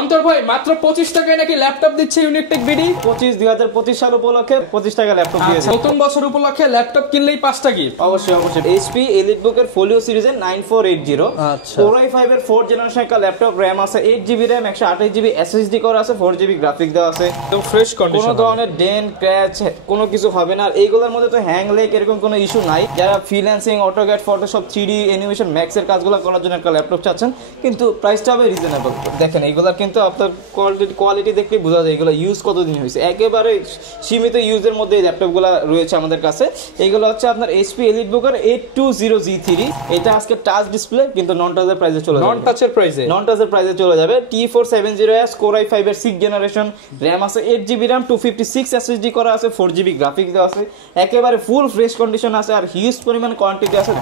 অন্তর ভাই মাত্র 25 টাকায় নাকি ল্যাপটপ দিচ্ছে ইউনিকটেক বিডি। 2025 সাল উপলক্ষে 25 টাকা ল্যাপটপ দিয়েছে। নতুন বছর উপলক্ষে ল্যাপটপ কিনলেই 5টা গিফট। অবশ্যই HP এলিটবুক এর ফোলিও সিরিজের 9480 Core i5 এর 4th জেনারেশন একটা ল্যাপটপ, RAM আছে 8GB RAM, 128GB SSD করা আছে, 4GB গ্রাফিক্স দেওয়া আছে, একদম ফ্রেশ কন্ডিশন, কোনো ধরনের ডেন্ট ক্র্যাচ কোনো কিছু হবে না। আর এইগুলোর মধ্যে তো হ্যাং লেগ এরকম কোনো ইস্যু নাই। যারা freelancing, AutoCAD, Photoshop, 3D animation, max এর কাজগুলো করার জন্য একটা ল্যাপটপ চাচ্ছেন, কিন্তু প্রাইসটা হবে রিজনেবল। দেখেন এইগুলা কিন্তু আপনার কোয়ালিটি দেখলে বোঝা যায় এগুলো ইউজ কতদিন হয়েছে। একেবারে সীমিত ইউজের মধ্যে এই ল্যাপটপগুলো রয়েছে আমাদের কাছে। এইগুলো হচ্ছে আপনার HP এলিটবুক এর 820G3। এটা আজকে টাচ ডিসপ্লে, কিন্তু নন টাচের প্রাইসে চলে যাবে। নন টাচের প্রাইসে চলে যাবে। T470S Core i5 এর 6th জেনারেশন, RAM আছে 8GB RAM, 256 SSD করা আছে, 4GB গ্রাফিক্স দেওয়া আছে, একেবারে ফুল ফ্রেশ কন্ডিশন আছে, আর হিউজ পরিমাণ কোয়ান্টিটি আছে।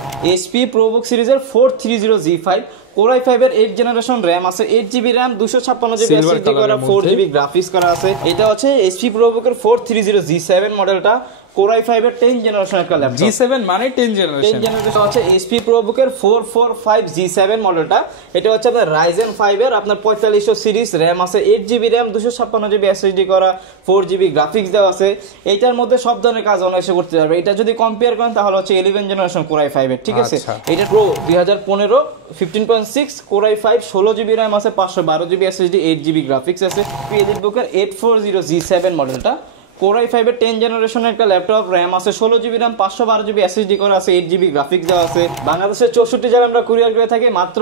HP ProBook সিরিজের 430G5 Core i5 এর 8th জেনারেশন, RAM আছে 8GB RAM, 256GB SSD করা, 4GB গ্রাফিক্স করা আছে। এটা হচ্ছে HP ProBook এর 430G7 মডেলটা, Core i5 এর 10th জেনারেশন একটা ল্যাপটপ। G7 মানে 10 জেনারেশন হচ্ছে HP ProBook এর 445G7 মডেলটা। এটা হচ্ছে আপনার Ryzen 5 এর আপনার 4500 সিরিজ, RAM আছে 8GB RAM, 256GB SSD করা, 4GB গ্রাফিক্স দেওয়া আছে। এটার মধ্যে সব ধরনের কাজ অনায়াসে করতে পারবে। এটা যদি কম্পেয়ার করেন তাহলে হচ্ছে 11th জেনারেশন Core i5 এর, ঠিক আছে। এটা Pro 2015 15.6 Core i5, 16GB RAM আছে, 512GB SSD, 8GB গ্রাফিক্স আছে। এলিটবুক এর 840G7 মডেলটা, Core i5 এর 10th জেনারেশনের একটা ল্যাপটপ, RAM আছে 16GB RAM, 512GB SSD করা আছে, 8GB গ্রাফিক্স দেওয়া আছে। বাংলাদেশের 64 জেলা আমরা কুরিয়ার করে থাকি। মাত্র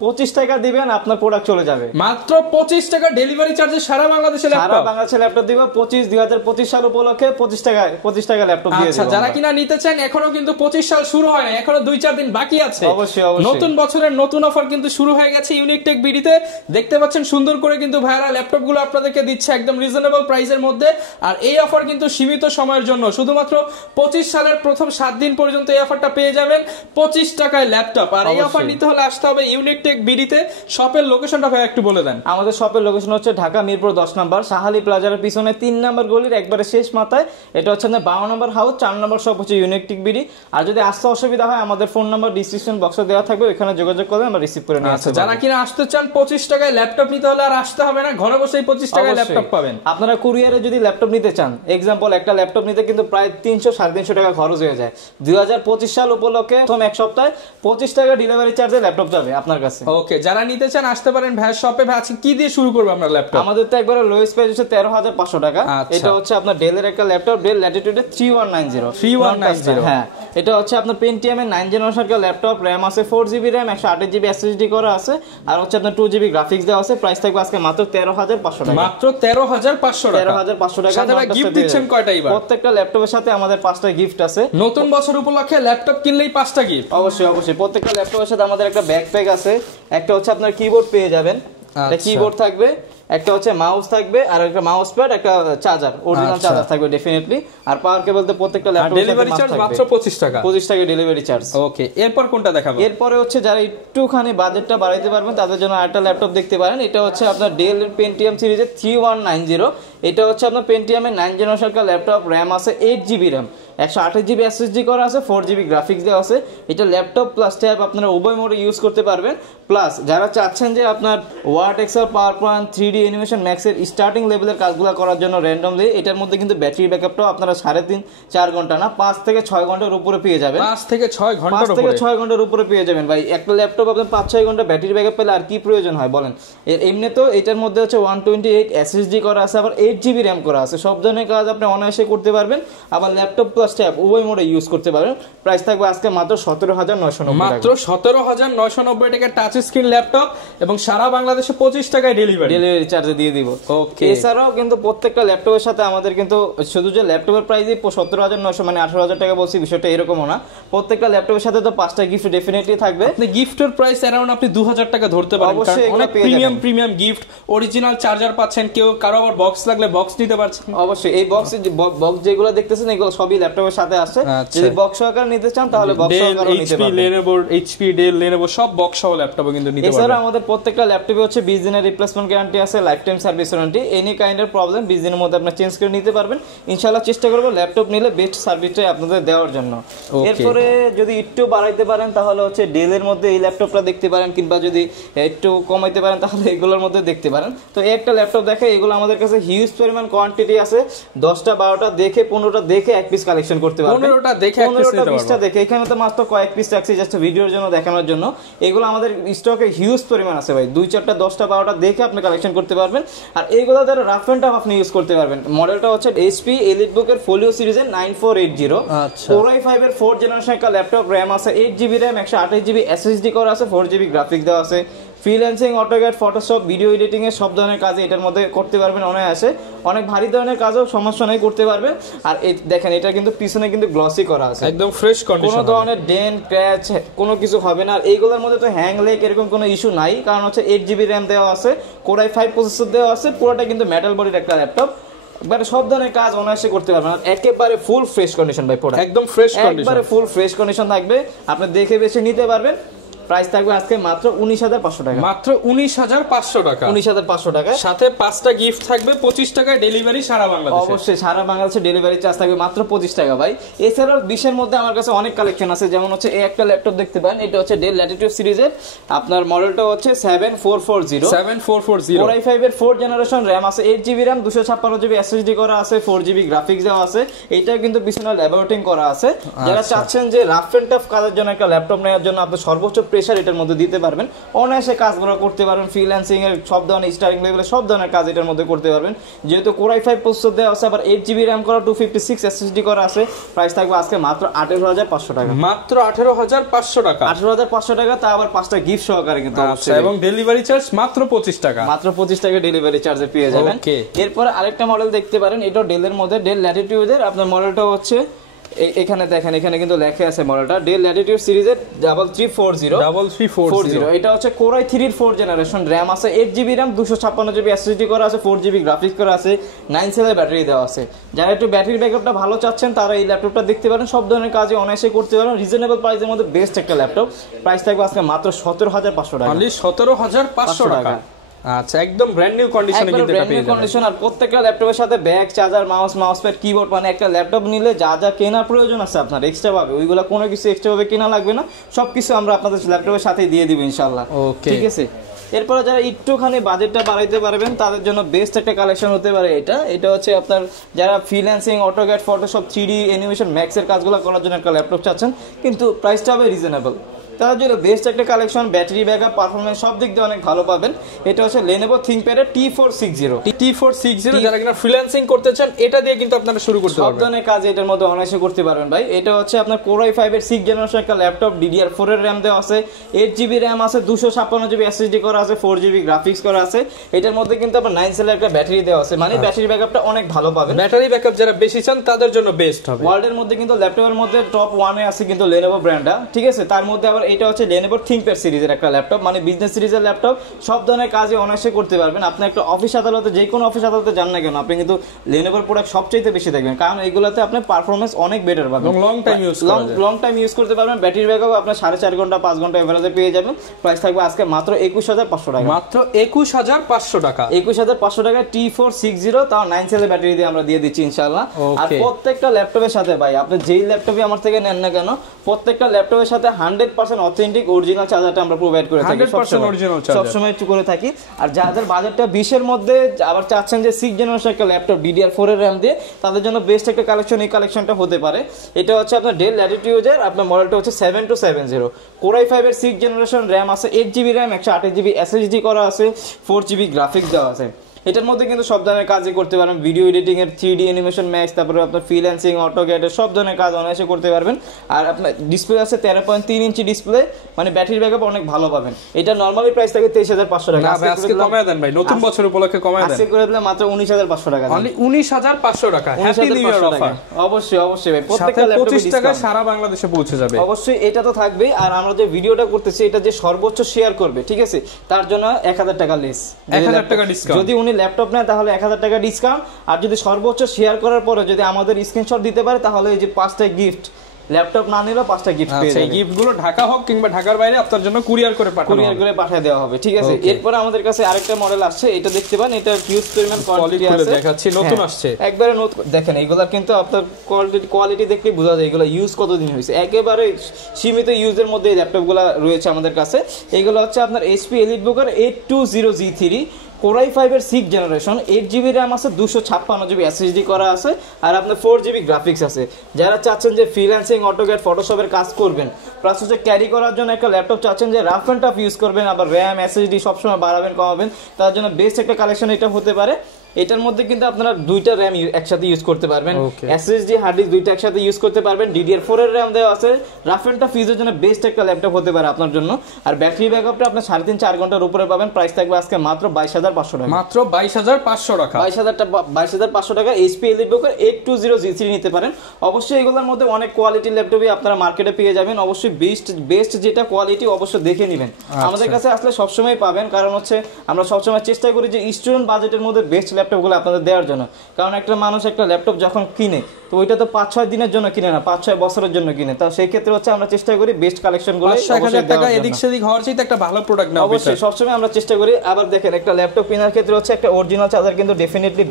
25 টাকা দিবেন, আপনার প্রোডাক্ট চলে যাবে। মাত্র 25 টাকা ডেলিভারি চার্জে সারা বাংলাদেশে ল্যাপটপ। সারা বাংলাদেশে ল্যাপটপ দিব 2025 সাল উপলক্ষে 25 টাকা ল্যাপটপ দিয়ে দেব। আচ্ছা, যারা কিনা নিতে চান, এখনো কিন্তু 25 সাল শুরু হয় না, এখনো 2-4 দিন বাকি আছে। অবশ্যই নতুন বছরের নতুন অফার কিন্তু শুরু হয়ে গেছে ইউনিকটেক বিডিতে। দেখতে পাচ্ছেন সুন্দর করে কিন্তু ভাইরা ল্যাপটপগুলো আপনাদেরকে দিচ্ছে একদম রিজনেবল প্রাইসের মধ্যে। আর এই অফার কিন্তু সীমিত সময়ের জন্য, শুধুমাত্র 25 সালের প্রথম 7 দিন পর্যন্ত এই অফারটা পেয়ে যাবেন 25 টাকায় ল্যাপটপ। আর এই অফার নিতে হলে আসতে হবে ইউনিকটেক বিডিতে। শপের লোকেশনটা ভাই একটু বলে দেন। আমাদের শপের লোকেশন হচ্ছে ঢাকা মিরপুর 10 নম্বর, শাহালি প্লাজার পিছনে 3 নম্বর গলির একবারে শেষ মাথায়। এটা হচ্ছে 52 নম্বর হাউস, 4 নম্বর শপ হচ্ছে ইউনিকটেক বিডি। আর যদি আসতে অসুবিধা হয়, আমাদের ফোন নাম্বার ডিসক্রিপশন বক্সে দেওয়া থাকবে, ওখানে যোগাযোগ করলে আমরা রিসিভ করে নিয়ে আসব। যারা কিনা আসতে চান 25 টাকায় ল্যাপটপ নিতে হলে আর আসতে হবে না, ঘরে বসেই 25 টাকায় ল্যাপটপ পাবেন। আপনারা কুরিয়ারে যদি ল্যাপটপ নিতে চান, এক্সাম্পল একটা ল্যাপটপ নিতে কিন্তু প্রায় 300-350 টাকা খরচ হয়ে যায়। 2025 সাল উপলক্ষে প্রথম এক সপ্তাহে 25 টাকা ডেলিভারি চার্জে ল্যাপটপ যাবে আপনার কাছে। ওকে, যারা নিতে চান আসতে পারেন ভাইয়ের শপে। ভাই আজকে কি দিয়ে শুরু করব আমরা ল্যাপটপ? আমাদের তো একবারে লোয়েস্ট প্রাইস হচ্ছে 13,500 টাকা। এটা হচ্ছে আপনার ডেলের একটা ল্যাপটপ, ডেল ল্যাটিটিউড 3190। হ্যাঁ, এটা হচ্ছে আপনার পেন্টিয়াম এর 9 জেনারেশন একটা ল্যাপটপ, RAM আছে 4GB RAM, 128GB SSD করা আছে, আর হচ্ছে আপনার 2GB গ্রাফিক্স দেওয়া আছে। প্রাইস থাকবে আজকে মাত্র 13,500 টাকা। মাত্র 13,500 টাকা। 13,500 টাকা। সাথে ভাই গিফট দিচ্ছেন কয়টা এবার? প্রত্যেকটা ল্যাপটপের সাথে আমাদের 5টা গিফট আছে। নতুন বছর উপলক্ষে ল্যাপটপ কিনলেই 5টা গিফট। অবশ্যই প্রত্যেকটা ল্যাপটপের সাথে আমাদের একটা ব্যাকপ্যাক আছে, একটা হচ্ছে আপনার কিবোর্ড পেয়ে যাবেন, একটা কিবোর্ড থাকবে, একটা হচ্ছে মাউস থাকবে, আর একটা মাউস প্যাড, একটা চার্জার, অরিজিনাল চার্জার থাকবে ডেফিনেটলি। আর পাওয়ার কেবল তো প্রত্যেকটা ল্যাপটপে ডেলিভারি চার্জ মাত্র 25 টাকা। 25 টাকা ডেলিভারি চার্জ। ওকে, এরপর কোনটা দেখাবো? এরপরে হচ্ছে যারা একটুখানি বাজেটটা বাড়াইতে পারবেন তাদের জন্য আরেকটা ল্যাপটপ দেখতে পারেন। এটা হচ্ছে আপনার ডেল পেন্টিয়াম সিরিজের 3190। এটা হচ্ছে আপনার পেন্টিয়ামের 9 জেনারেশন একটা ল্যাপটপ, RAM আছে 8GB RAM, 128GB SSD করা আছে, 4GB গ্রাফিক্স দেওয়া আছে। এটা ল্যাপটপ প্লাস ট্যাব আপনারা উভয় মোডে ইউজ করতে পারবেন। প্লাস যারা চাচ্ছেন যে আপনার Word, Excel, PowerPoint, 3D animation, ম্যাক্সের স্টার্টিং লেভেলের কাজগুলো করার জন্য র্যান্ডমলি, এটার মধ্যে কিন্তু ব্যাটারি ব্যাকআপটাও আপনারা 3.5-4 ঘন্টা না, 5 থেকে 6 ঘন্টার উপরে পেয়ে যাবেন। 5 থেকে 6 ঘন্টার উপরে পেয়ে যাবেন ভাই। একটা ল্যাপটপ আপনার 5-6 ঘন্টা ব্যাটারি ব্যাকআপ পেলে আর কি প্রয়োজন হয় বলেন? এমনি তো এটার মধ্যে হচ্ছে 128 SSD করা আছে, আবার 8GB RAM করা আছে। সব ধরনের কাজ আপনি অনায়াসে করতে পারবেন। আবার ল্যাপটপ প্লাস ট্যাব উভয় মোডে ইউজ করতে পারবেন। প্রাইস থাকবে আজকে মাত্র 17,990 টাকা। মাত্র 17,990 টাকা টাচ স্ক্রিন ল্যাপটপ, এবং সারা বাংলাদেশে 25 টাকায় ডেলিভারি চার্জে দিয়ে দিব। ওকে, এছাড়াও কিন্তু প্রত্যেকটা ল্যাপটপের সাথে আমাদের কিন্তু শুধু যে ল্যাপটপের প্রাইসই 17,900 মানে 18,000 টাকা বলছি, বিষয়টা এরকমও না। প্রত্যেকটা ল্যাপটপের সাথে তো 5টা গিফট ডেফিনেটলি থাকবে। আপনি গিফটের প্রাইস अराउंड আপনি 2,000 টাকা ধরতে পারেন। অবশ্যই অনেক প্রিমিয়াম গিফট, অরিজিনাল চার্জার পাচ্ছেন, কেউ কারো আবার বক্স লাগলে বক্স নিতে পারছেন। অবশ্যই এই বক্স যেগুলো দেখতেছেন এগুলো সবই ল্যাপটপ ল্যাপটপের সাথে আসে। যদি বক্স সহকারে নিতে চান তাহলে বক্স সহকারে নিতে পারবেন। Lenovo, HP, Dell, Lenovo সব বক্স সহ ল্যাপটপও কিন্তু নিতে পারবেন। এছাড়া আমাদের প্রত্যেকটা ল্যাপটপে হচ্ছে 20 দিনের রিপ্লেসমেন্ট গ্যারান্টি আছে, life time service warranty. Any kind of problem 20 দিনের মধ্যে আপনি চেঞ্জ করে নিতে পারবেন। ইনশাআল্লাহ চেষ্টা করব ল্যাপটপ নিলে বেস্ট সার্ভিসটাই আপনাদের দেওয়ার জন্য। এরপরে যদি একটু বাড়াইতে পারেন তাহলে হচ্ছে ডেলের মধ্যে এই ল্যাপটপটা দেখতে পারেন, কিংবা যদি একটু কমাইতে পারেন তাহলে এগুলোর মধ্যে দেখতে পারেন। তো একটা ল্যাপটপ দেখে এগুলো আমাদের কাছে হিউজ পরিমাণ কোয়ান্টিটি আছে। 10টা 12টা দেখে 15টা দেখে এক পিস কালেকশন করতে পারবেন। 15টা দেখে এক পিস নিতে পারবেন। 20টা দেখে এখানে তো মাত্র কয়েক পিস রাখছি জাস্ট ভিডিওর জন্য দেখানোর জন্য। এগুলো আমাদের স্টকে হিউজ পরিমাণ আছে ভাই। 2 4টা 10টা 12টা দেখে আপনি কালেকশন করতে পারবেন। আর এইগুলো দ্বারা রাফ এন্ড টাফ আপনি ইউজ করতে পারবেন। মডেলটা হচ্ছে HP EliteBook এর ফোলিও সিরিজের 9480 Core i5 এর 4th জেনারেশন একটা ল্যাপটপ। RAM আছে 8GB RAM, 128GB SSD করা আছে, 4GB গ্রাফিক্স দেওয়া আছে। Freelancing, AutoCAD, Photoshop, video editing এর সব ধরনের কাজ এটার মধ্যে করতে পারবেন অনায়াসে। অনেক ভারী ধরনের কাজও সমস্যা নেই, করতে পারবেন। আর দেখেন এটা কিন্তু পিছনে কিন্তু গ্লসি করা আছে, একদম ফ্রেশ কন্ডিশন, কোনো ধরনের ডেন্ট ক্র্যাচ কোনো কিছু হবে না। আর এইগুলোর মধ্যে তো হ্যাং লেগ এরকম কোনো ইস্যু নাই, কারণ হচ্ছে 8GB RAM দেওয়া আছে, Core i5 প্রসেসর দেওয়া আছে। পুরোটা কিন্তু মেটাল বডির একটা ল্যাপটপ, একবারে সব ধরনের কাজ অনায়াসে করতে পারবেন। আর একেবারে ফুল ফ্রেশ কন্ডিশন ভাই, প্রোডাক্ট একদম ফ্রেশ কন্ডিশন, একবারে ফুল ফ্রেশ কন্ডিশন থাকবে। আপনি দেখে বেছে নিতে পারবেন। প্রাইস থাকবে আজকে মাত্র 19,500 টাকা, মাত্র 19,500 টাকা, 19,500 টাকা। সাথে 5টা গিফট থাকবে, 25 টাকায় ডেলিভারি সারা বাংলাদেশে। অবশ্যই সারা বাংলাদেশে ডেলিভারি চার্জ থাকবে মাত্র 25 টাকা ভাই। এছাড়াও 20-এর মধ্যে আমার কাছে অনেক কালেকশন আছে, যেমন হচ্ছে এই একটা ল্যাপটপ দেখতে পারেন, এটা হচ্ছে ডেল ল্যাটিটিউড সিরিজের। আপনার মডেলটা হচ্ছে 7440 Core i5 এর 4th জেনারেশন। RAM আছে 8GB RAM, 256GB SSD করা আছে, 4GB গ্রাফিক্স দেওয়া আছে। এইটা কিন্তু পিছনে ল্যাবোরেটিং করা আছে। যারা চাচ্ছেন যে রাফ এন্ড টাফ কাজের জন্য একটা ল্যাপটপ নেওয়ার জন্য আপনি সর্বোচ্চ প্রেসার এটার মধ্যে দিতে পারবেন, অনায়াসে কাজগুলো করতে পারবেন। ফ্রিল্যান্সিং এর সব ধরনের স্টারিং লেভেলে সব ধরনের কাজ এটার মধ্যে করতে পারবেন। যেহেতু Core i5 প্রসেসর দেওয়া আছে, আবার 8GB RAM করা, 256 SSD করা আছে। প্রাইস থাকবে আজকে মাত্র 18,500 টাকা, মাত্র 18,500 টাকা, 18,500 টাকা। তা আবার 5টা গিফট সহকারে কিন্তু, এবং ডেলিভারি চার্জ মাত্র 25 টাকা, মাত্র 25 টাকা ডেলিভারি চার্জে পেয়ে যাবেন। এরপর আরেকটা মডেল দেখতে পারেন, এটা ডেলের মধ্যে ডেল ল্যাটিটিউডের। আপনার মডেলটা হচ্ছে এখানে দেখেন, এখানে কিন্তু লেখা আছে মডেলটা ডেল ল্যাটিটিউড সিরিজের 3340। এটা হচ্ছে Core i3 এর 4th জেনারেশন। RAM আছে 8GB RAM, 256GB SSD করা আছে, 4GB গ্রাফিক্স করা আছে, 9 সেলের ব্যাটারি দেওয়া আছে। যারা একটু ব্যাটারি ব্যাকআপটা ভালো চাচ্ছেন তারা এই ল্যাপটপটা দেখতে পারেন। সব ধরনের কাজে অনায়াসে করতে পারেন, রিজনেবল প্রাইসের মধ্যে বেস্ট একটা ল্যাপটপ। প্রাইস থাকবে আজকে মাত্র 17,500 টাকা, 17,500 টাকা। আচ্ছা, একদম ব্র্যান্ড নিউ কন্ডিশনে কিন্তু এটা পেয়ে যাবেন। আর প্রত্যেকটা ল্যাপটপের সাথে bag, charger, mouse pad, keyboard, মানে একটা ল্যাপটপ নিলে যা যা কেনার প্রয়োজন আছে আপনার এক্সট্রা ভাবে, ওইগুলো কোনো কিছু এক্সট্রা ভাবে কেনা লাগবে না। সবকিছু আমরা আপনাদের ল্যাপটপের সাথে দিয়ে দিব ইনশাআল্লাহ, ঠিক আছে। এরপরে যারা একটুখানি বাজেটটা বাড়াইতে পারবেন তাদের জন্য বেস্ট একটা কালেকশন হতে পারে এটা হচ্ছে আপনার যারা freelancing, AutoCAD, Photoshop, 3D animation, ম্যাক্সের কাজগুলো করার জন্য একটা ল্যাপটপ চাচ্ছেন, কিন্তু প্রাইসটা হবে রিজনেবল। তার জন্য বেস্ট একটা কালেকশন, ব্যাটারি ব্যাকআপ, পারফরম্যান্স সব দিক দিয়ে অনেক ভালো পাবেন। এটা হচ্ছে Lenovo ThinkPad এর T460। যারা কিনা ফ্রিল্যান্সিং করতে চান এটা দিয়ে কিন্তু আপনারা শুরু করতে পারবেন, সব ধরনের কাজ এটার মধ্যে অনায়াসে করতে পারবেন ভাই। এটা হচ্ছে আপনার Core i5 এর 6th জেনারেশন একটা ল্যাপটপ, DDR4 এর RAM দেওয়া আছে, 8GB RAM আছে, 256GB SSD করা আছে, 4GB গ্রাফিক্স করা আছে। এটার মধ্যে কিন্তু আপনার 9 সেলের একটা ব্যাটারি দেওয়া আছে, মানে ব্যাটারি ব্যাকআপটা অনেক ভালো পাবেন। ব্যাটারি ব্যাকআপ যারা বেশি চান তাদের জন্য বেস্ট হবে। ওয়ার্ল্ডের মধ্যে কিন্তু ল্যাপটপের মধ্যে টপ 1 এ আছে কিন্তু Lenovo ব্র্যান্ডটা, ঠিক আছে। তার মধ্যে আবার এটা হচ্ছে Lenovo ThinkPad সিরিজের একটা ল্যাপটপ, মানে বিজনেস সিরিজের ল্যাপটপ। সব ধরনের কাজে অনায়াসে করতে পারবেন। আপনি একটা অফিস আদালতে, যে কোনো অফিস আদালতে যান না কেন, আপনি কিন্তু Lenovo প্রোডাক্ট সবচেয়ে বেশি দেখবেন, কারণ এইগুলোতে আপনি পারফরম্যান্স অনেক বেটার পাবেন, লং টাইম ইউজ করতে পারবেন। ব্যাটারি ব্যাকআপ আপনার 4.5 ঘন্টা 5 ঘন্টা এভারেজে পেয়ে যাবেন। প্রাইস থাকবে আজকে মাত্র 21,500 টাকা, মাত্র 21,500 টাকা, 21,500 টাকা। T460, তাও 9 সেলের ব্যাটারি দিয়ে আমরা দিয়ে দিচ্ছি ইনশাআল্লাহ। আর প্রত্যেকটা ল্যাপটপের সাথে ভাই, আপনি যেই ল্যাপটপই আমার থেকে নেন না কেন, প্রত্যেকটা ল্যাপটপের সাথে 100% অথেন্টিক অরিজিনাল চার্জারটা আমরা প্রোভাইড করে থাকি, সবসময় একটু করে থাকি। আর যাদের বাজেটটা 20-এর মধ্যে আবার চাচ্ছেন যে 6th জেনারেশন একটা ল্যাপটপ DDR4 এর RAM দিয়ে, তাদের জন্য বেস্ট একটা কালেকশন এই কালেকশনটা হতে পারে। এটা হচ্ছে আপনার ডেল ল্যাটিটিউডের, আপনার মডেলটা হচ্ছে 7270 Core i5 এর 6th জেনারেশন। RAM আছে 8GB RAM, 128GB SSD করা আছে, 4GB গ্রাফিক্স দেওয়া আছে। এটার মধ্যে কিন্তু সব ধরনের কাজই করতে পারবেন, ভিডিও এডিটিং এর, 3D অ্যানিমেশন, ম্যাক্স, তারপরে আপনার ফ্রিল্যান্সিং, অটোক্যাড সব ধরনের কাজ অনায়াসে করতে পারবেন। আর আপনার ডিসপ্লে আছে 13.3 ইঞ্চি ডিসপ্লে, মানে ব্যাটারি ব্যাকআপ অনেক ভালো পাবেন। এটা নরমালি প্রাইস থাকে 23,500 টাকা, আজকে কমায় দেন ভাই, নতুন বছর উপলক্ষে কমায় দেন, আজকে করে দিলে মাত্র 19,500 টাকা, অনলি 19,500 টাকা। Happy new year offer. অবশ্যই ভাই, প্রত্যেকটা ল্যাপটপে 25 টাকা সারা বাংলাদেশে পৌঁছে যাবে। অবশ্যই এটা তো থাকবেই। আর আমরা যে ভিডিওটা করতেছি, এটা যে সর্বোচ্চ শেয়ার করবে, ঠিক আছে, তার জন্য 1000 টাকা লেস, 1000 টাকা ডিসকাউন্ট। যদি উনি ল্যাপটপ নেয় তাহলে 1000 টাকা ডিসকাউন্ট, আর যদি সর্বোচ্চ শেয়ার করার পরে যদি আমাদের স্ক্রিনশট দিতে পারে তাহলে এই যে 5টা গিফট, ল্যাপটপ না নিলেও 5টা গিফট পেয়ে যাবেন। এই গিফটগুলো ঢাকা হোক কিংবা ঢাকার বাইরে আপনার জন্য কুরিয়ার করে পাঠিয়ে দেওয়া হবে, ঠিক আছে। এরপর আমাদের কাছে আরেকটা মডেল আসছে, এটা দেখতে পান, এটা হিউজ পরিমাণ কোয়ালিটি আছে, দেখাচ্ছি নতুন আসছে একবারে নতুন। দেখেন এইগুলা কিন্তু আপনার কোয়ালিটি দেখলে বোঝা যায় এগুলো ইউজ কতদিন হয়েছে, একেবারে সীমিত ইউজের মধ্যে এই ল্যাপটপগুলো রয়েছে আমাদের কাছে। এগুলো হচ্ছে আপনার এইচপি এলিটবুকের 820G3 Core i5 এর 6th জেনারেশন, 8GB র্যাম আছে, 256GB SSD করা আছে, আর আপনার 4GB গ্রাফিক্স আছে। যারা চাচ্ছেন যে ফ্রিল্যান্সিং, অটোক্যাড, ফটোশপের কাজ করবেন, প্লাস হচ্ছে ক্যারি করার জন্য একটা ল্যাপটপ চাচ্ছেন যে রাফ অ্যান্ড টাফ ইউজ করবেন, আবার র্যাম SSD সবসময় বাড়াবেন কমাবেন, তার জন্য বেস্ট একটা কালেকশন এটা হতে পারে। এটার মধ্যে কিন্তু আপনারা দুইটা র্যাম একসাথে ইউজ করতে পারবেন, SSD হার্ড ডিস্ক দুইটা একসাথে ইউজ করতে পারবেন, DDR4 এর র্যাম দেওয়া আছে। রাফ এন্ড টাফ ইউজের জন্য বেস্ট একটা ল্যাপটপ হতে পারে আপনার জন্য। আর ব্যাটারি ব্যাকআপটা আপনি 3.5-4 ঘন্টার উপরে পাবেন। প্রাইস থাকবে আজকে মাত্র 22,500 টাকা, মাত্র 22,500 টাকা, 22,500 টাকা। এইচপি এলিটবুকের 820G3 নিতে পারেন। অবশ্যই এগুলোর মধ্যে অনেক কোয়ালিটির ল্যাপটপই আপনারা মার্কেটে পেয়ে যাবেন। অবশ্যই বেস্ট যেটা কোয়ালিটি অবশ্যই দেখে নেবেন। আমাদের কাছে আসলে সবসময় পাবেন, কারণ হচ্ছে আমরা সবসময় চেষ্টা করি যে স্টুডেন্ট বাজেটের মধ্যে বেস্ট ল্যাপটপগুলো আপনাদের দেওয়ার জন্য। কারণ একটা মানুষ একটা ল্যাপটপ যখন কিনে তো ওইটা তো 5-6 দিনের জন্য কিনে না, 5-6 বছরের জন্য কিনে। তো সেই ক্ষেত্রে হচ্ছে আমরা চেষ্টা করি বেস্ট কালেকশনগুলো 5,000 টাকা এদিক সেদিক হওয়ার চাইতে একটা ভালো প্রোডাক্ট নাও, অবশ্যই সবসময় আমরা চেষ্টা করি। আবার দেখেন একটা ল্যাপটপ কেনার ক্ষেত্রে হচ্ছে একটা অরিজিনাল চার্জার কিন্তু ডেফিনেটলি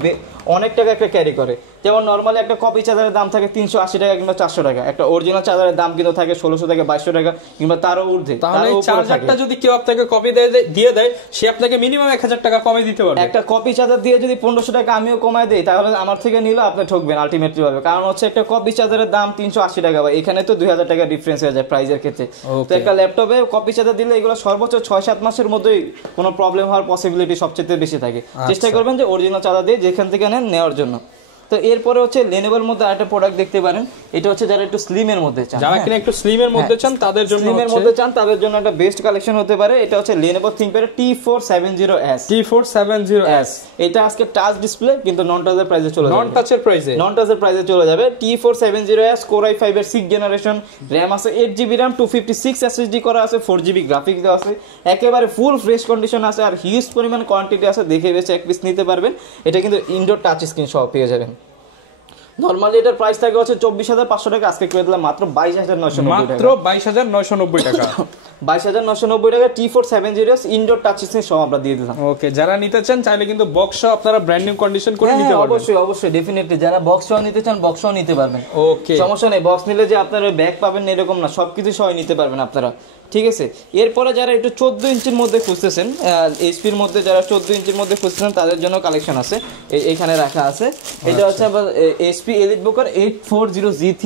অনেক টাকা একটা ক্যারি করে। যেমন নরমালি একটা কপি চার্জারের দাম থাকে 380 টাকা কিংবা 400 টাকা, একটা অরিজিনাল চার্জারের দাম কিন্তু থাকে 1600 থেকে 2200 টাকা কিংবা তারও ঊর্ধ্বে। তাহলে চার্জারটা যদি কেউ আপনাকে কপি দিয়ে দেয়, সে আপনাকে মিনিমাম 1000 টাকা কমে দিতে পারবে। একটা কপি চার্জার দিয়ে যদি 1500 টাকা আমিও কমায় দেই তাহলে আমার থেকে নিলে আপনি ঠকবেন আলটিমেটলি ভাবে। কারণ হচ্ছে একটা কপি চার্জারের দাম 380 টাকা, ভাই এখানে তো 2000 টাকা ডিফারেন্স হয়ে যায় প্রাইসের ক্ষেত্রে। তো একটা ল্যাপটপে কপি চার্জার দিলে এগুলো সর্বোচ্চ 6-7 মাসের মধ্যেই কোনো প্রবলেম হওয়ার পসিবিলিটি সবচেয়ে বেশি থাকে। চেষ্টা করবেন যে অরিজিনাল চার্জার দিয়ে যেখান থেকে নেওয়ার জন্য। তো এরপরে হচ্ছে লেনোভোর মধ্যে আরেকটা প্রোডাক্ট দেখতে পারেন, এটা হচ্ছে যারা একটু স্লিমের মধ্যে চান, যারা কিনা একটু স্লিমের মধ্যে চান তাদের জন্য একটা বেস্ট কালেকশন হতে পারে। এটা হচ্ছে Lenovo ThinkPad T470S। এটা আজকে টাচ ডিসপ্লে কিন্তু নন টাচের প্রাইসে চলে যাবে, নন টাচের প্রাইসে চলে যাবে। T470S Core i5 এর 6th জেনারেশন, র্যাম আছে 8GB র্যাম, 256 SSD করা আছে, 4GB গ্রাফিক্স দেওয়া আছে, একেবারে ফুল ফ্রেশ কন্ডিশন আছে, আর হিউজ পরিমাণ কোয়ান্টিটি আছে, দেখে বেছে এক পিস নিতে পারবেন। এটা কিন্তু ইনডোর টাচ স্ক্রিন সহ পেয়ে যাবেন। নরমালি এটার প্রাইস থাকে হচ্ছে 24,500 টাকা, আজকে করে দিলাম মাত্র 22,990 টাকা, 22,990 টাকা। T470S ইনডোর টাচ স্ক্রিন সহ আমরা দিয়ে দিলাম। ওকে, যারা নিতে চান চাইলে কিন্তু বক্স সহ আপনারা ব্র্যান্ড নিউ কন্ডিশন করে নিতে পারবেন। অবশ্যই ডেফিনেটলি যারা বক্স সহ নিতে চান বক্স সহ নিতে পারবেন। ওকে, সমস্যা নেই, বক্স নিলে যে আপনারা ব্যাগ পাবেন এরকম না, সবকিছু সহ নিতে পারবেন আপনারা, ঠিক আছে। এরপরে যারা একটু 14 ইঞ্চির মধ্যে খুঁজতেছেন, এইচপির মধ্যে যারা 14 ইঞ্চির মধ্যে খুঁজতেছেন তাদের জন্য কালেকশন আছে, এখানে রাখা আছে। এটা হচ্ছে আবার HP এলিটবুকের 840G3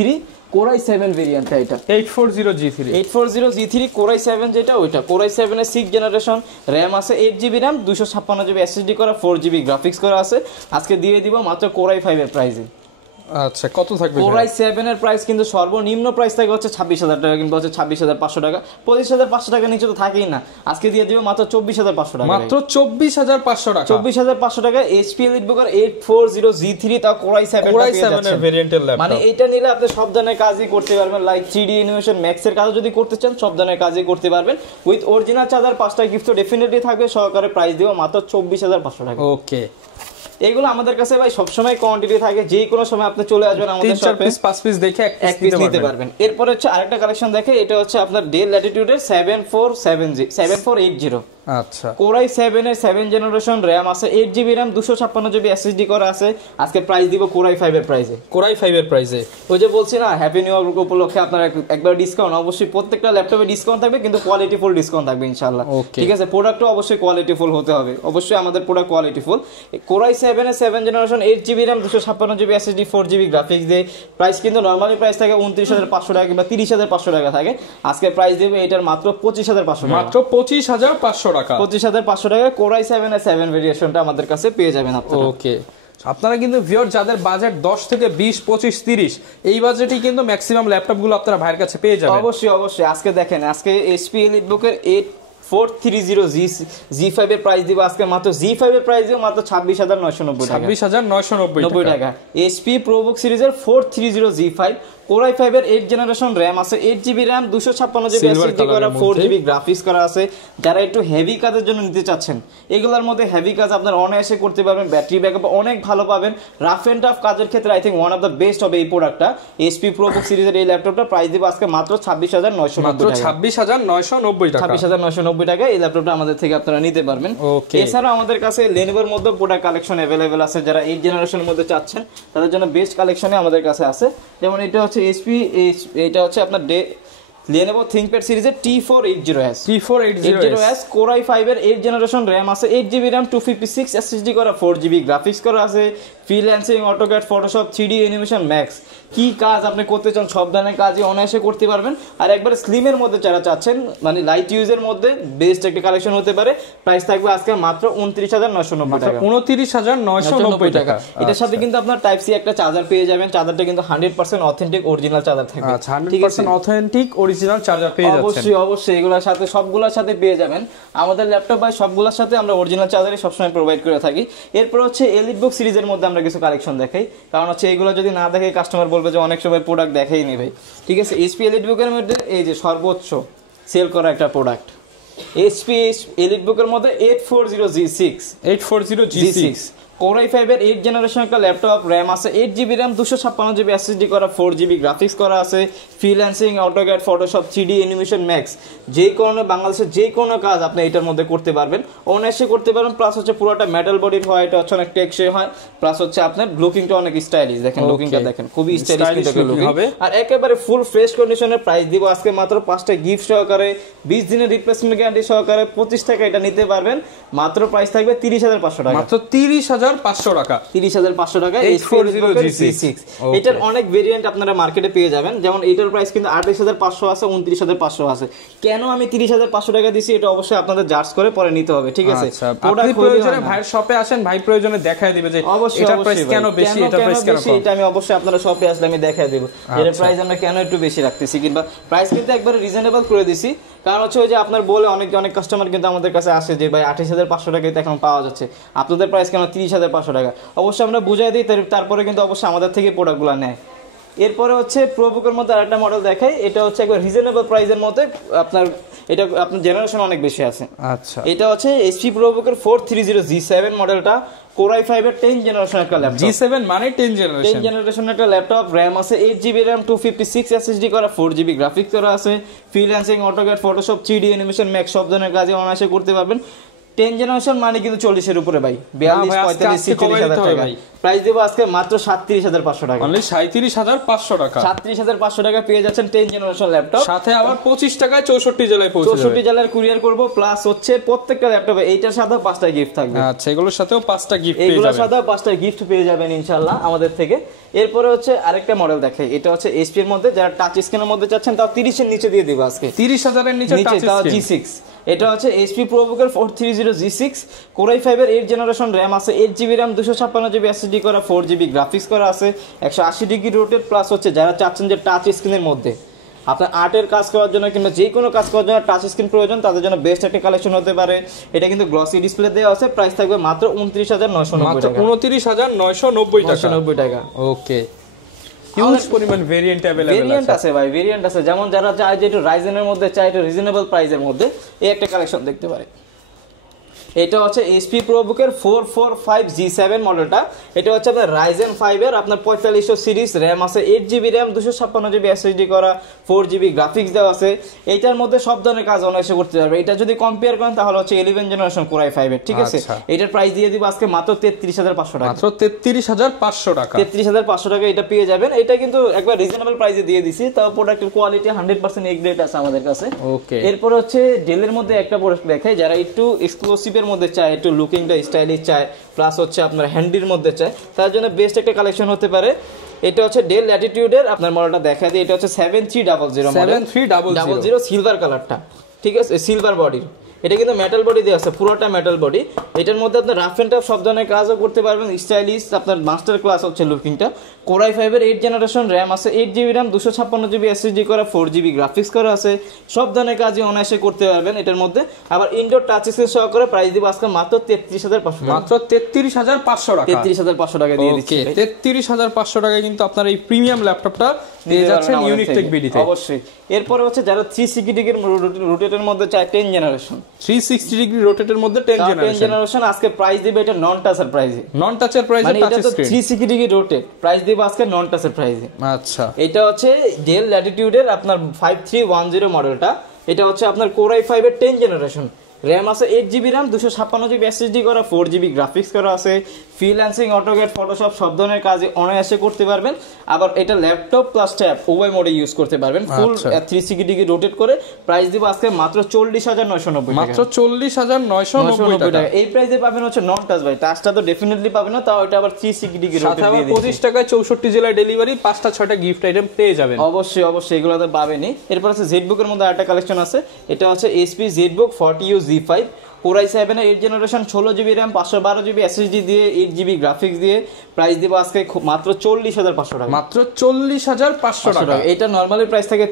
Core i7 variant, এটা 840G3 Core i7 যেটা ওইটা Core i7 এর 6th জেনারেশন, র্যাম আছে 8GB র্যাম, 256GB SSD করা, 4GB গ্রাফিক্স করা আছে। আজকে দিয়ে দিব মাত্র Core i5 এর প্রাইসে। আচ্ছা, কত থাকবে? Core i7 এর প্রাইস কিন্তু সর্বনিম্ন প্রাইস থাকে হচ্ছে 26,000 টাকা, কিন্তু হচ্ছে 26,500 টাকা, 25,500 টাকা নিচে তো থাকেই না। আজকে দিয়ে দিব মাত্র 24,500 টাকা, মাত্র 24,500 টাকা, 24,500 টাকা। HP এলিটবুকের 840G3 তা Core i7 এর ভেরিয়েন্টের ল্যাপটপ, মানে এটা নিলে আপনি সব ধরনের কাজই করতে পারবেন, লাইক 3D অ্যানিমেশন, ম্যাক্সের কাজ যদি করতে চান সব ধরনের কাজই করতে পারবেন। উইথ অরিজিনাল চার্জার 5টা গিফট তো ডেফিনেটলি থাকবে, সহকারে প্রাইস দিব মাত্র 24,500 টাকা। ওকে, এগুলো আমাদের কাছে ভাই সবসময় কোয়ান্টিটি থাকে, যে কোনো সময় আপনি চলে আসবেন আমাদের শপে, 5 পিস দেখে এক পিস নিতে পারবেন। এরপর হচ্ছে আরেকটা কালেকশন দেখে, এটা হচ্ছে আপনার Dell Latitude 7480। আচ্ছা, Core i7 এর 7th জেনারেশন, র্যাম আছে 8GB র্যাম, 256GB SSD করা আছে। আজকে প্রাইস দিব Core i5 এর প্রাইসে, ওই যে বলছি না হ্যাপি নিউ ইয়ার উপলক্ষে আপনারা একবার ডিসকাউন্ট, অবশ্যই প্রত্যেকটা ল্যাপটপে ডিসকাউন্ট থাকবে, কিন্তু কোয়ালিটি ফুল ডিসকাউন্ট থাকবে ইনশাআল্লাহ, ঠিক আছে। প্রোডাক্টও অবশ্যই কোয়ালিটি ফুল হতে হবে, অবশ্যই আমাদের product quality full. Core i7 এর 7th generation, 8GB RAM, 256GB SSD, 4GB graphics দিয়ে প্রাইস কিন্তু নরমালি প্রাইস থাকে 29,500 টাকা কিংবা 30,500 টাকা থাকে। আজকে প্রাইস দেবে এটার মাত্র 25,500 টাকা, মাত্র 25,500 টাকা, 25,500 টাকা। Core i7 এর 7 ভেরিয়েশনটা আমাদের কাছে পেয়ে যাবেন আপনারা। ওকে, আপনারা কিন্তু ভিউয়ার যাদের বাজেট 10 থেকে 20, 25, 30 এই বাজেটেই কিন্তু ম্যাক্সিমাম ল্যাপটপগুলো আপনারা ভাইয়ের কাছে পেয়ে যাবেন। অবশ্যই আজকে দেখেন, আজকে HP এলিটবুকের 840G5 এর প্রাইস দিব আজকে মাত্র, G5 এর প্রাইস দিব মাত্র 26,990 টাকা, 26,990 টাকা। HP ProBook সিরিজের 430G5 Core i5 এর 8 জেনারেশন RAM আছে, 8GB RAM, 256GB SSD করা, 4GB গ্রাফিক্স করা আছে। যারা একটু হেভি কাজের জন্য নিতে চাচ্ছেন, এগুলোর মধ্যে হেভি কাজ আপনার অনায়াসে করতে পারবেন, ব্যাটারি ব্যাকআপ অনেক ভালো পাবেন, রাফ এন্ড টাফ কাজের ক্ষেত্রে I think one of the best হবে এই প্রোডাক্টটা। HP ProBook সিরিজের এই ল্যাপটপটা প্রাইস দিব আজকে মাত্র 26,990 মাত্র 26,990 টাকা। 26,990 টাকা এই ল্যাপটপটা আমাদের থেকে আপনারা নিতে পারবেন। এছাড়াও আমাদের কাছে Lenovoর মধ্যে প্রোডাক্ট কালেকশন अवेलेबल আছে, যারা 8 জেনারেশনের মধ্যে চাচ্ছেন তাদের জন্য বেস্ট কালেকশনে আমাদের কাছে আছে। যেমন এটা হচ্ছে এটা হচ্ছে আপনার Lenovo ThinkPad সিরিজের T480S Core i5 এর 8 জেনারেশন RAM আছে, 8GB RAM, 256 SSD করা, 4GB গ্রাফিক্স করা আছে, freelancing, AutoCAD, Photoshop, 3D animation, max কি কাজ আপনি করতে চান সব ধরনের কাজই অনায়াসে করতে পারবেন। আর একবার স্লিমের মধ্যে যারা চাচ্ছেন মানে লাইট ইউজের মধ্যে বেস্ট একটা কালেকশন হতে পারে, প্রাইস থাকবে আজকে মাত্র 29,990 টাকা। 29,990 টাকা। এটার সাথে কিন্তু আপনার টাইপ সি একটা চার্জার পেয়ে যাবেন, চার্জারটা কিন্তু 100% অথেন্টিক অরিজিনাল চার্জার থাকবে। আচ্ছা 100% অথেন্টিক অরিজিনাল চার্জার পেয়ে যাচ্ছেন। অবশ্যই এগুলোর সাথে সবগুলোর সাথে পেয়ে যাবেন। আমাদের ল্যাপটপ বা সবগুলোর সাথে আমরা অরিজিনাল চার্জারই সবসময় প্রোভাইড করে থাকি। এরপর হচ্ছে এলিটবুক সিরিজের মধ্যে আমরা কিছু কালেকশন দেখাই, কারণ হচ্ছে এগুলো যদি না দেখে কাস্টমার বলবে যে অনেক সময় প্রোডাক্ট দেখাই নি ভাই। ঠিক আছে, HP এলিটবুকের মধ্যে এই যে সর্বোচ্চ সেল করা একটা প্রোডাক্ট HP এলিটবুকের মধ্যে 840G6 Core i5 এর 8 জেনারেশন একটা ল্যাপটপ, RAM আছে 8GB RAM, 256GB SSD করা, 4GB গ্রাফিক্স করা আছে, freelancing, AutoCAD, Photoshop, 3D animation, max যে কোনো বাংলাদেশের যে কোনো কাজ আপনি এটার মধ্যে করতে পারবেন, অনায়াসে করতে পারবেন। প্লাস হচ্ছে পুরোটা মেটাল বডির হয়, এটা হচ্ছে অনেক টেকসই হয়, প্লাস হচ্ছে আপনার লুকিংটা অনেক স্টাইলিশ। দেখেন লুকিংটা দেখেন, খুবই স্টাইলিশ লুকিং হবে। আর একেবারে ফুল ফ্রেশ কন্ডিশনের প্রাইস দিব আজকে মাত্র 5টা গিফট সহকারে, 20 দিনের রিপ্লেসমেন্ট গ্যারান্টি সহকারে 25 টাকা এটা নিতে পারবেন। মাত্র প্রাইস থাকবে 30,500 টাকা, মাত্র 30,500 টাকা। 30,500 টাকা। 840G6 এটার অনেক ভেরিয়েন্ট আপনারা মার্কেটে পেয়ে যাবেন, যেমন এটার প্রাইস কিন্তু 28,500 আছে, 29,500 আছে। কেন আমি 30,500 টাকা দিছি এটা অবশ্যই আপনাদের জাজ করে পরে নিতে হবে। ঠিক আছে, আপনি প্রয়োজনে ভাইয়ের শপে আসেন, ভাই প্রয়োজনে দেখায় দিবে যে এটার প্রাইস কেন বেশি, এটার প্রাইস কেন কম। এটা আমি অবশ্যই আপনারা শপে আসলে আমি দেখায় দেব এর প্রাইস আমরা কেন একটু বেশি রাখতেছি, কিংবা প্রাইস কিন্তু একবারে রিজনেবল করে দিছি। কারণ হচ্ছে ওই যে আপনার বলে অনেক কাস্টমার কিন্তু আমাদের কাছে আসে যে ভাই 28,500 টাকায় এখন পাওয়া যাচ্ছে, আপনাদের প্রাইস কেন 30,500 টাকা। অবশ্যই আমরা বুঝাই দিই, তারপরে কিন্তু অবশ্যই আমাদের থেকে প্রোডাক্টগুলো নেয়। এরপরে হচ্ছে প্রোবুকের মধ্যে আরেকটা মডেল দেখাই, এটা হচ্ছে একবার রিজনেবল প্রাইসের মধ্যে, আপনার এটা আপনার জেনারেশন অনেক বেশি আছে। আচ্ছা, এটা হচ্ছে HP ProBook 430G7 মডেলটা, Core i5 এর 10 জেনারেশন একটা ল্যাপটপ। G7 মানে 10 জেনারেশন একটা ল্যাপটপ, RAM আছে 8GB RAM, 256 SSD করা, 4GB গ্রাফিক্স করা আছে, freelancing, AutoCAD, Photoshop, 3D animation, max সব ধরনের কাজে অনায়াসে করতে পারবেন। 10 জেনারেশন মানে কিন্তু 40 এর উপরে ভাই, 42, 45, 46,000 টাকা। প্রাইস দেব আজকে মাত্র 37,500 টাকা, অনলি 37,500 টাকা। 37,500 টাকা পেয়ে যাচ্ছেন 10 জেনারেশন ল্যাপটপ, সাথে আবার 25 টাকায় 64 জেলায় পৌঁছে যাবে। 64 জেলার কুরিয়ার করব, প্লাস হচ্ছে প্রত্যেকটা ল্যাপটপে এইটার সাথে 5টা গিফট থাকবে। আচ্ছা, এগুলোর সাথেও 5টা গিফট পেয়ে যাবেন, এগুলোর সাথে 5টা গিফট পেয়ে যাবেন ইনশাআল্লাহ আমাদের থেকে। এরপরে হচ্ছে আরেকটা মডেল দেখাই, এটা হচ্ছে HP এর মধ্যে, যারা টাচ স্ক্রিনের মধ্যে চাচ্ছেন তাও 30 এর নিচে দিয়ে দিব আজকে, 30,000 এর নিচে টাচ স্ক্রিন G6। এটা হচ্ছে HP ProBook 430G6 Core i5 এর 8 জেনারেশন, RAM আছে 8GB RAM, 256GB SSD করা, 4GB গ্রাফিক্স করা আছে, 180 ডিগ্রি রোটেট, প্লাস হচ্ছে যারা চাচ্ছেন যে টাচ স্ক্রিনের মধ্যে আপনার আর্টের কাজ করার জন্য কিংবা যে কোনো কাজ করার জন্য টাচ স্ক্রিন প্রয়োজন, তাদের জন্য বেস্ট একটা কালেকশন হতে পারে। এটা কিন্তু গ্লসি ডিসপ্লে দেওয়া আছে, প্রাইস থাকবে মাত্র 29,990 টাকা, 29,990 টাকা। ওকে, হিউজ পরিমাণ ভেরিয়েন্ট अवेलेबल আছে ভাই, ভেরিয়েন্ট আছে। যেমন যারা চায় যে একটু রাইজেনের মধ্যে চায়, একটু রিজনেবল প্রাইসের মধ্যে, এই একটা কালেকশন দেখতে পারে। এটা হচ্ছে HP ProBook 445G7 মডেলটা, এটা হচ্ছে আপনার Ryzen 5 এর আপনার 4500 সিরিজ, RAM আছে 8GB RAM, 256GB SSD করা, 4GB গ্রাফিক্স দেওয়া আছে। এইটার মধ্যে সব ধরনের কাজ অনায়াসে করতে পারবে। এটা যদি কম্পেয়ার করেন তাহলে হচ্ছে 11 জেনারেশন Core i5 এর। ঠিক আছে, এটার প্রাইস দিয়ে দিব আজকে মাত্র 33,500 টাকা, মাত্র 33,500 টাকা। 33,500 টাকা এটা পেয়ে যাবেন। এটা কিন্তু একবার রিজনেবল প্রাইসে দিয়ে দিছি, তাও প্রোডাক্টের কোয়ালিটি 100% এ গ্রেড আছে আমাদের কাছে। ওকে, এরপর হচ্ছে ডেলের মধ্যে একটা প্রোডাক্ট দেখাই, যারা একটু এক্সক্লুসিভ এর মধ্যে চায়, একটু লুকিংটা স্টাইলিশ চায়, প্লাস হচ্ছে আপনার হ্যান্ডির মধ্যে চায়, তার জন্য বেস্ট একটা কালেকশন হতে পারে। এটা হচ্ছে ডেল ল্যাটিটিউডের আপনার মডেলটা দেখা দিই, এটা হচ্ছে 7300 মডেল, 7300 সিলভার কালারটা। ঠিক আছে, সিলভার বডির এটা কিন্তু মেটাল বডি দেওয়া আছে, পুরোটা মেটাল বডি। এটার মধ্যে আপনার রাফ এন্ড টাফ সব ধরনের কাজও করতে পারবেন, স্টাইলিশ আপনার মাস্টার ক্লাস হচ্ছে লুকিংটা। Core i5 এর 8 জেনারেশন র্যাম আছে, 8GB র্যাম, 256GB SSD করা, 4GB গ্রাফিক্স করা আছে, সব ধরনের কাজই অনায়াসে করতে পারবেন এটার মধ্যে। আবার ইনডোর টাচ স্ক্রিন সহকারে প্রাইস দিব আজকে মাত্র 33,500 টাকা। মাত্র 33,500 টাকা, 33,500 টাকা দিয়ে দিচ্ছি। 33,500 টাকায় কিন্তু আপনার এই প্রিমিয়াম ল্যাপটপটা পেয়ে যাচ্ছেন ইউনিক টেক বিডিতে। অবশ্যই। এরপরে হচ্ছে যারা 360 ডিগ্রি রোটেটের মধ্যে চায় 10 জেনারেশন, 360 ডিগ্রি রোটেটের মধ্যে 10 জেনারেশন আজকে প্রাইস দিবে এটা নন টাচের প্রাইসে। নন টাচের প্রাইসে মানে টাচ এটা তো স্ক্রিন 360 ডিগ্রি রোটেট, প্রাইস দিবে আজকে নন টাচের প্রাইসে। আচ্ছা, এটা হচ্ছে ডেল ল্যাটিটিউডের আপনার 5310 মডেলটা। এটা হচ্ছে আপনার Core i5 এর 10 জেনারেশন, র্যাম আছে 8GB র্যাম, 256GB SSD করা, 4GB গ্রাফিক্স করা আছে, ফ্রিল্যান্সিং, অটোক্যাড, ফটোশপ সব ধরনের কাজে অনায়াসে করতে পারবেন। আবার এটা ল্যাপটপ প্লাস ট্যাব উভয় মোডে ইউজ করতে পারবেন, ফুল 360 ডিগ্রি রোটেট করে। প্রাইস দিব আজকে মাত্র 40,990 টাকা, মাত্র 40,990 টাকা। এই প্রাইসে পাবেন হচ্ছে নন টাচ ভাই, টাচটা তো ডেফিনেটলি পাবেন না, তাও এটা আবার 360 ডিগ্রি রোটেট দিয়ে দিচ্ছি। 25 টাকায় 64 জেলায় ডেলিভারি, 5টা 6টা গিফট আইটেম পেয়ে যাবেন। অবশ্যই অবশ্যই, এগুলো তো পাবেনই। এরপর আছে জেডবুকের মধ্যে আরেকটা কালেকশন আছে, এটা হচ্ছে HP ZBook 40U Z5, Core i7 এর 8 generation, 16GB RAM, 512GB SSD দিয়ে, 8GB গ্রাফিক্স দিয়ে। প্রাইস দিব আজকে মাত্র 40,500 টাকা, মাত্র 40,500 টাকা। এটা নরমালি প্রাইস থাকে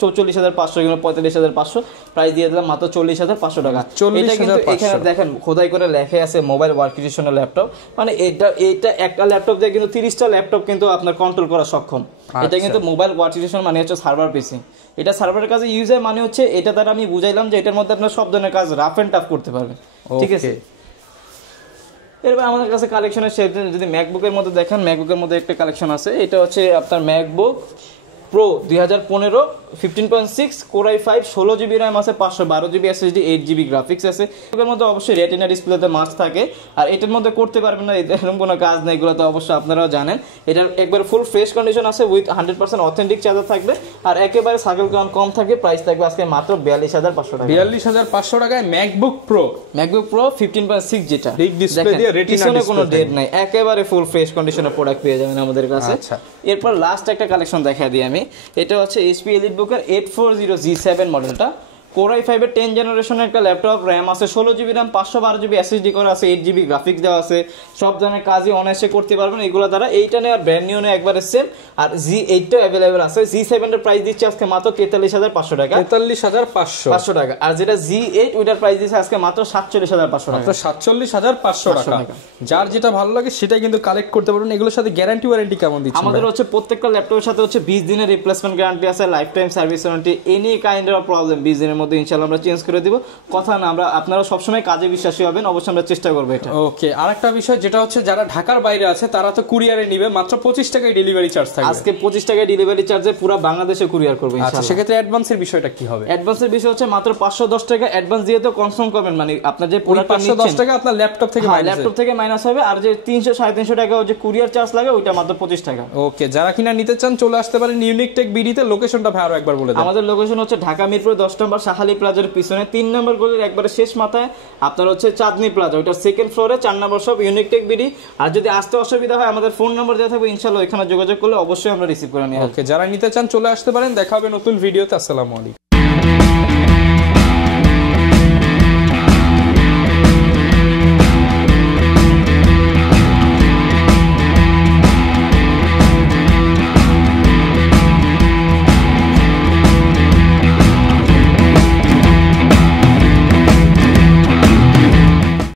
44,500 কিংবা 45,500, প্রাইস দিয়ে দিলাম মাত্র 40,500 টাকা। এটা কিন্তু এখানে দেখেন খোদাই করে লেখা আছে মোবাইল ওয়ার্কস্টেশনের ল্যাপটপ, মানে এটা একটা ল্যাপটপ দিয়ে কিন্তু 30টা ল্যাপটপ কিন্তু আপনার কন্ট্রোল করা সক্ষম। এটা কিন্তু মোবাইল ওয়ার্কস্টেশন মানে হচ্ছে সার্ভার পিসি, এটা সার্ভারের কাজে ইউজ হয়, মানে হচ্ছে এটা দ্বারা আমি বুঝাইলাম যে এটার মধ্যে আপনার সব ধরনের কাজ রাফ এন্ড টাফ করতে পারবেন, ঠিক আছে। এরপর আমাদের কাছে কালেকশনের যদি ম্যাকবুকের মধ্যে দেখেন, ম্যাকবুকের মধ্যে একটা কালেকশন আছে, এটা হচ্ছে আপনার MacBook pro 2015 15.6 Core i5, 16GB RAM আছে, 512GB SSD, 8GB গ্রাফিক্স আছে। এর মধ্যে অবশ্যই রেটিনা ডিসপ্লেতে মাস্ট থাকে, আর এটার মধ্যে করতে পারবেন না এরকম কোনো কাজ নেই, এগুলো তো অবশ্যই আপনারাও জানেন। এটার একবার ফুল ফ্রেশ কন্ডিশন আছে, উইথ 100% অথেন্টিক চার্জার থাকবে, আর একেবারে সাইকেল কাউন্ট কম থাকে। প্রাইস থাকবে আজকে মাত্র 42,500 টাকা, 42,500 টাকায় ম্যাকবুক প্রো 15.6 যেটা বিগ ডিসপ্লে দিয়ে রেটিনা ডিসপ্লে, কোনো ডেট নাই, একেবারে ফুল ফ্রেশ কন্ডিশনের প্রোডাক্ট পেয়ে যাবেন আমাদের কাছে। আচ্ছা, এরপর লাস্ট একটা কালেকশন দেখা দিই আমি, এটা হচ্ছে HP EliteBook-এর 840 G7 মডেলটা, Core i5 এর 10 জেনারেশনের একটা ল্যাপটপ, র্যাম আছে 16GB র্যাম, 512GB SSD করা আছে, 8GB গ্রাফিক্স দেওয়া আছে, সব ধরনের কাজই অনায়াসে করতে পারবেন এগুলো দ্বারা। এইটা নিয়ে আর ব্র্যান্ড নিউ নিয়ে একবারে সেম। আর G8 টা अवेलेबल আছে। G7 এর প্রাইস দিচ্ছে আজকে মাত্র 43,500 টাকা, 43,500 টাকা। আর যেটা G8 ওইটার প্রাইস দিচ্ছে আজকে মাত্র 47,500 টাকা, মাত্র 47,500 টাকা। যার যেটা ভালো লাগে সেটাই কিন্তু কালেক্ট করতে পারবেন। এগুলোর সাথে গ্যারান্টি ওয়ারেন্টি কেমন দিচ্ছেন? আমাদের হচ্ছে প্রত্যেকটা ল্যাপটপের সাথে হচ্ছে 20 দিনের রিপ্লেসমেন্ট গ্যারান্টি আছে, life time service warranty, any kind of problem 20 দিনের মধ্যে ইনশাআল্লাহ আমরা চেঞ্জ করে দিব। কথা না, আপনারা সবসময় কাজে বিশ্বাসী হবেন, অবশ্যই আমরা চেষ্টা করবো এটা। ওকে, আরেকটা বিষয় যেটা হচ্ছে যারা ঢাকার বাইরে আছে তারা তো কুরিয়ারে নিবে, মাত্র 25 টাকায় ডেলিভারি চার্জ থাকবে। আজকে 25 টাকায় ডেলিভারি চার্জে পুরো বাংলাদেশে কুরিয়ার করবে ইনশাআল্লাহ। আচ্ছা, সেক্ষেত্রে অ্যাডভান্সের বিষয়টা কি হবে? অ্যাডভান্সের বিষয় হচ্ছে মাত্র 510 টাকা অ্যাডভান্স দিয়ে তো কনফার্ম করবেন, মানে আপনার যে প্রোডাক্টটা নিচ্ছেন 510 টাকা আপনার ল্যাপটপ থেকে মাইনাস হবে, আর যে 300 350 টাকা যে কুরিয়ার চার্জ লাগে ওইটা মাত্র 25 টাকা। ওকে, যারা কিনা নিতে চান চলে আসতে পারেন ইউনিক টেক বিডিতে। লোকেশনটা ভাই আরো একবার বলে দেন। আমাদের লোকেশন হচ্ছে ঢাকা মিরপুর 10 নম্বর শাহালি প্লাজার পিছনে 3 নম্বর গলির একবারে শেষ মাথায় আপনার হচ্ছে চাঁদনি প্লাজা, ওইটা সেকেন্ড ফ্লোরে 4 নম্বর শপ ইউনিক টেক বিডি। আর যদি আসতে অসুবিধা হয় আমাদের ফোন নাম্বার দেওয়া থাকবে, ইনশাআল্লাহ এখানে যোগাযোগ করলে অবশ্যই আমরা রিসিভ করে নিয়ে আসবো। ওকে, যারা নিতে চান চলে আসতে পারেন। দেখা হবে নতুন ভিডিওতে। আসসালামু আলাইকুম।